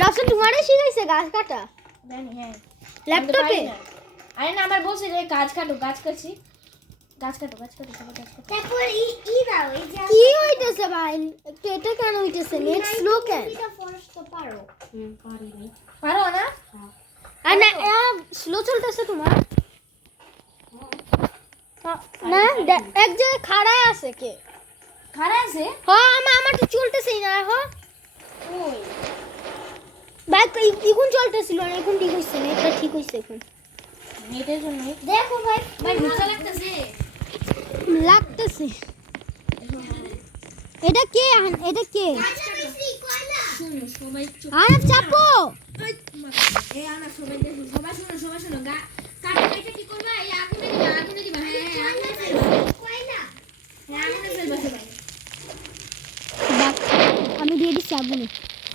রাফসান তোমারে শিখাইছে গাছ কাটা জানি হ্যাঁ ল্যাপটপে আরে না আমার বলছে যে গাছ কাটো গাছ কাটছি গাছ কাটো সবাই গাছ কাটো তারপর ই দাও এই যে কি হইতেছে ভাই একটু এটা কেন হইতেছে নেট স্লো কেন ফরেস্ট তো পারো পারি পারো না আর না স্লো চলতেছে তোমার না এক জায়গায় খাড়ায় আছে কে খারাপ আছে হ্যাঁ আমার তো চলতেছেই না হ্যাঁ ওই ভাই এখন চলতেছিল না এখন ঠিক হইছে না এটা ঠিক হইছে এখন নেটের জন্য দেখো ভাই ভাই মজা লাগতেছে লাগতেছে এটা কে এটা কে আচ্ছা বেশি কয়লা শুনো সবাই চুপ আরে চাপো এই আনা সবাই শুনো কাটা এটা কি করবা এই আগুনে দিবা হ্যাঁ আগুনে ফেলবা কয়লা হ্যাঁ আগুনে ফেলবা সবাই বাহ, আমি দিয়ে দিচ্ছি আগুনে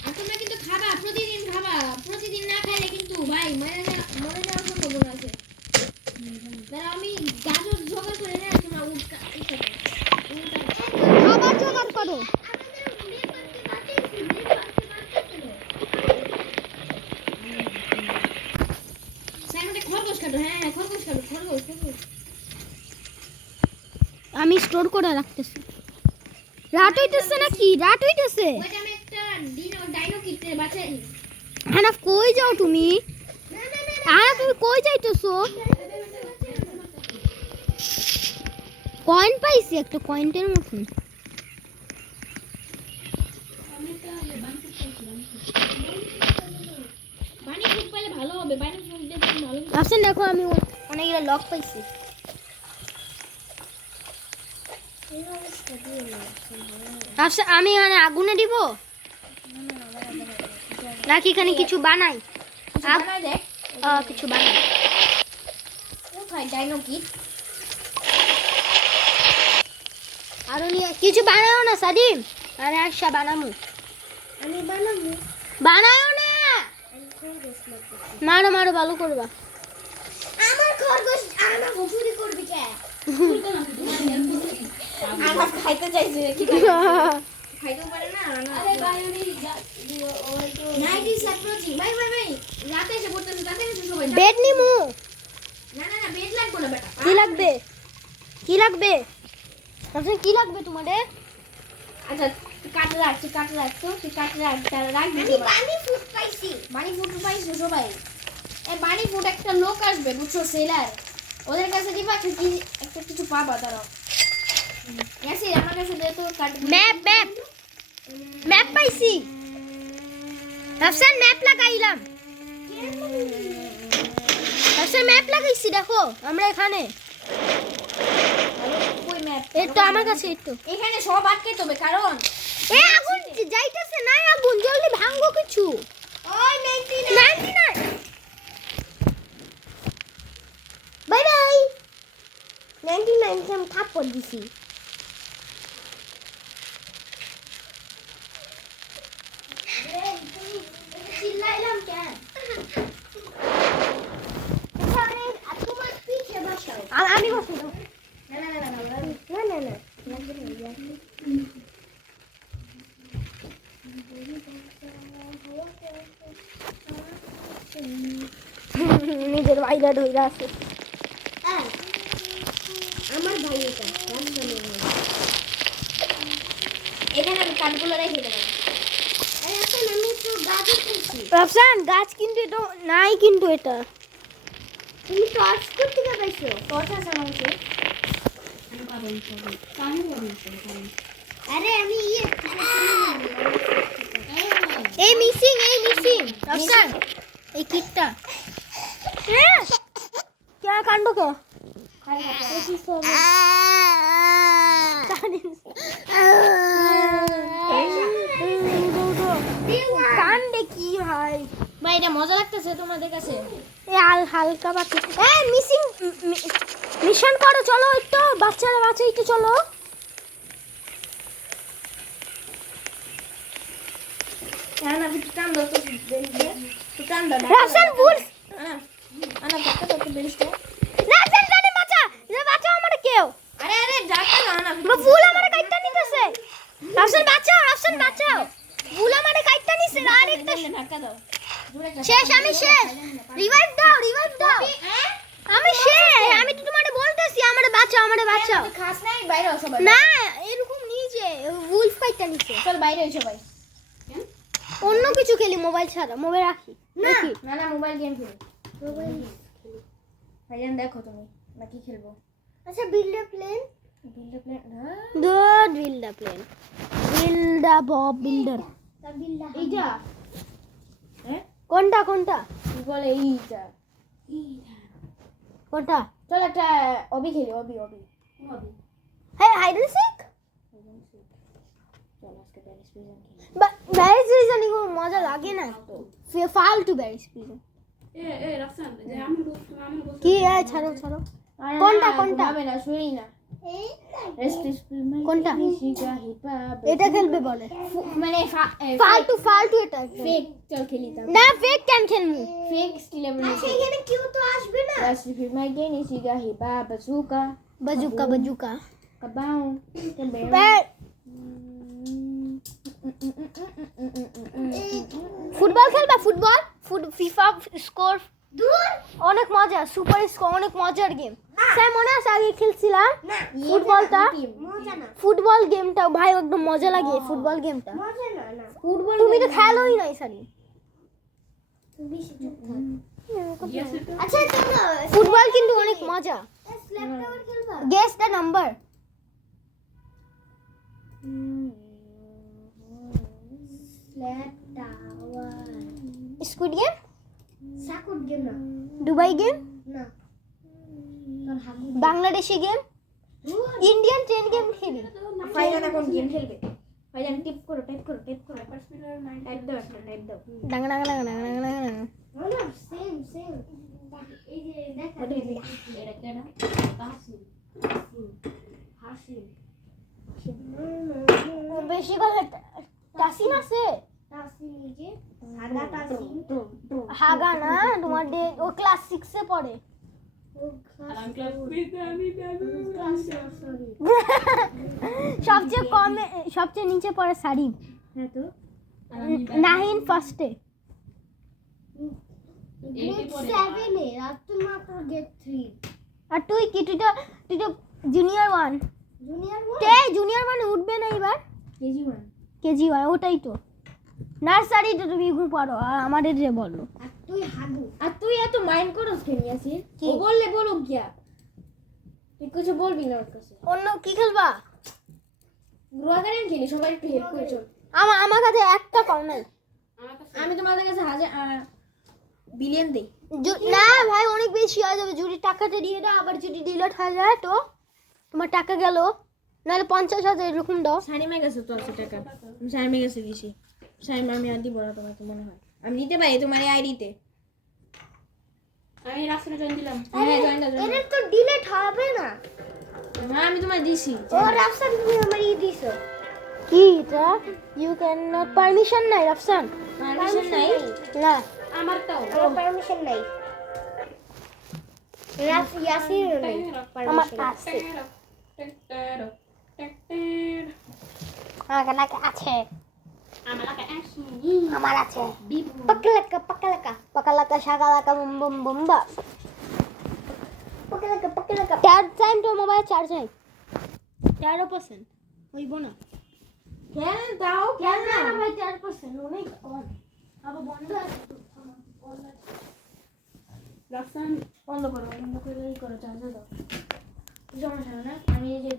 আর তোমরা কিন্তু খাবা প্রতিদিন না খাইলে কিন্তু ভাই মরে যাওয়ার সম্ভাবনা আছে তারা আমি গাজর জোগাড় করে নিয়ে আসি না আবার জোগাড় করো সাইমনটা খরগোশ কাটো হ্যাঁ খরগোশ আমি স্টোর করে রাখতেছি রাত হইতেছে নাকি রাত হইতেছে ওইটা আমি একটা ডাইনো কিটে বাঁচাই আনা কই যাও তুমি আনা তুমি কই যাইতেছো কয়েন পাইছি একটা কয়েন্টের মতন বানি ফুট পাইলে ভালো হবে বানি ফুট দেখতে ভালো আসেন দেখো আমি অনেকগুলো লক পাইছি আচ্ছা আমি এখানে আগুনে দিব নাকি এখানে কিছু বানাই বানাই দেখ কিছু বানাই কোথায় ডাইনো কিট আরো নিয়ে কিছু বানাও না সাদিম আরে আশা বানামু আমি বানাবো বানাও না মারো মারো ভালো করবা আমার খরগোশ আমার চুরি করবি কে আমার খাইতে চাইছে কি খাইতেও পারে না আরে ভাই আমি নাইট ইজ অ্যাপ্রোচিং ভাই রাতে এসে পড়তেছে রাতে এসে সবাই বেড নিমু না বেড লাগবে না বেটা কি লাগবে আচ্ছা কি লাগবে তোমাদের আচ্ছা কাটে রাখছি তুই কাটে রাখবি আমি পানি ফুট পাইছি বানি ফুট পাইছো সবাই এই বানি ফুট একটা লোক আসবে বুঝছো সেলার ওদের কাছে দিবা কি একটা কিছু পাবা দাঁড়াও এসে আমার কাছে দে তো কাট ম্যাপ পাইছি রাফসান ম্যাপ লাগাইলাম রাফসান ম্যাপ লাগাইছি দেখো আমরা এখানে কই ম্যাপ এটা আমার কাছে একটু এখানে সব আটকে তবে কারণ এ আগুন যাইতেছে না আগুন জলদি ভাঙবো কিছু ওই 99 বাই বাই 99 কে আমি থাপ্পড় দিছি চিল্লাইলাম কেন তোমার পিছে বসাও আমি বসে দাও না নিজের বাইরে ধইরা আছে আমার ভাই এটা এখানে আমি কাঠগুলো রেখে দেবো এখন আমি তো গাজর পেয়েছি রাফসান গাছ কিন্তু এটা নাই কিন্তু এটা তুমি টর্চ করতে পাইছো টর্চ আছে আমার কাছে আরে আমি এই মিসিং রাফসান এই কিটটা কে কাণ্ড কে কান্দে কি ভাই ভাই এটা মজা লাগতেছে তোমাদের কাছে এ হালকা বাতি এ মিশন করো চলো একটু বাচ্চারা একটু চলো না টান দাও তো টান দাও রাফসান ভুল আনা কাটতে তো বেরিস্টা রাফসান জানি বাঁচাও আমারে কেউ আরে যাটা না না ভুল আমারে কাইটটা নিতেছে রাফসান বাঁচাও ভুল আমারে কাইটটা নিছে দেখতেছি ধাক্কা দাও জোরে একটা শেষ আমি শেষ রিভাইভ দাও আমি শেষ আমি তো তোমারে বলতেছি আমারে বাঁচাও তুই খাস নাই বাইরে হও সবাই না এরকম নিচে উলফ ফাইটটা নিচে চল বাইরে হই সবাই অন্য কিছু খেলি মোবাইল ছাড়া মোবাইল রাখি দেখি না মোবাইল গেম খেলি ভাইজান দেখো তুমি না কি খেলবো আচ্ছা build a plane build plane good build a plane build a Bob builder তা বিল্ড আ এইটা হ্যাঁ কোনটা কি বলে এইটা কোনটা চল একটা অবি খেলি অবি হ্যাঁ হাইড এন্ড সিক চল আজকে প্যারিস প্রিজন খেলি ব্যারিস প্রিজন এগুলো মজা লাগে না তো ফালতু ব্যারিস প্রিজন কি ছাড়ো কোনটা হবে না শুনি না কোনটা এটা খেলবে বলে মানে ফালতু এটা ফেক চল খেলি তা না ফেক কেন খেলবো ফেক স্টিল আচ্ছা এখানে কেউ তো আসবে না Recipe Maggie Nisiga Hiba Bazooka বাজুকা Kabao Kabao football খেলবা ফিফা স্কোর দূর অনেক মজা সুপার স্কোর অনেক মজার গেম স্যার মনে আছে আগে খেলছিলাম না ফুটবলটা মজা না ফুটবল গেমটা ভাই একদম মজা লাগে ফুটবল গেমটা মজা না ফুটবল তুমি তো খেলোই নাই সারি তুমি চুপ থাক আচ্ছা চলো ফুটবল কিন্তু অনেক মজা স্ল্যাপ টাওয়ার খেলবা guess the number slap tower squid game সাকুট গেম না দুবাই গেম না তোর হাগু Bangladeshi game Indian train game খেলি ফাইজান এখন গেম খেলবে ফাইজান টাইপ করো টাইপ টাইপ দাও একটা টাইপ দাও ডাং ডাং ডাং ডাং ডাং ডাং ডাং। না সেম এই যে দেখা এটা কেডা হাসি বেশি করে তাসিন আছে তাসি নিজে সাদা তাসি হাগা না তোমার ও ক্লাস 6 এ পড়ে সবচেয়ে নিচে পড়ে সারিব হ্যাঁ তো নাহিন ফার্স্টে গ্রেড 7 এ আর তুই মাত্র গ্রেড 3 আর তুই তো জুনিয়র 1 জুনিয়র জুনিয়র 1 উঠবে না এবার কেজি 1 কেজি 1 ওটাই তো নার্সারি তো তুমি এখন পড়ো আর আমাদের যে বললো আর তুই হাগু আর তুই এত মাইন্ড করস কেন ইয়াসির কি? ও বললে বলুক গিয়া তুই কিছু বলবি না ওর কাছে অন্য কি খেলবা গ্রুয়াগারেন খেলি সবাই একটু হেল্প করে চল আমার কাছে একটা কম নাই আমি তোমাদের কাছে বিলিয়ন দেই না ভাই অনেক বেশি হয়ে যাবে যদি টাকাটা দিয়ে দাও আবার যদি ডিলিট হয়ে যায় তো তোমার টাকা গেল নাহলে 50,000 এরকম দাও সানিমে গেছে তো 80 টাকা আমি সানিমে গেছে দিছি সানিমে আমি আর দিব না তোমাকে মনে হয় আমি দিতে পারি তোমার এই আইডিতে আমি রাফসানে জয়েন দিলাম হ্যাঁ জয়েন দাও এর তো ডিলিট হবে না হ্যাঁ আমি তোমার দিছি ও রাফসান তুমি আমার দিছো কি এটা ইউ ক্যান নট পারমিশন নাই রাফসান পারমিশন নাই না আমার তো আমার পারমিশন নাই ইয়াসির নাই আমার পারমিশন আছে আমার আছে আমার আছে পাকালাকা শাকালাকা বুম বুম বুম্বা পাকালাকা টাইম তো মোবাইল চার্জ নাই 13% হইব না কেন দাও কেন না ভাই 4% অনেক কম আবার বন্ধ আছে রাফসান বন্ধ করে এই করো চার্জ দাও সমস্যা না আমি এই যে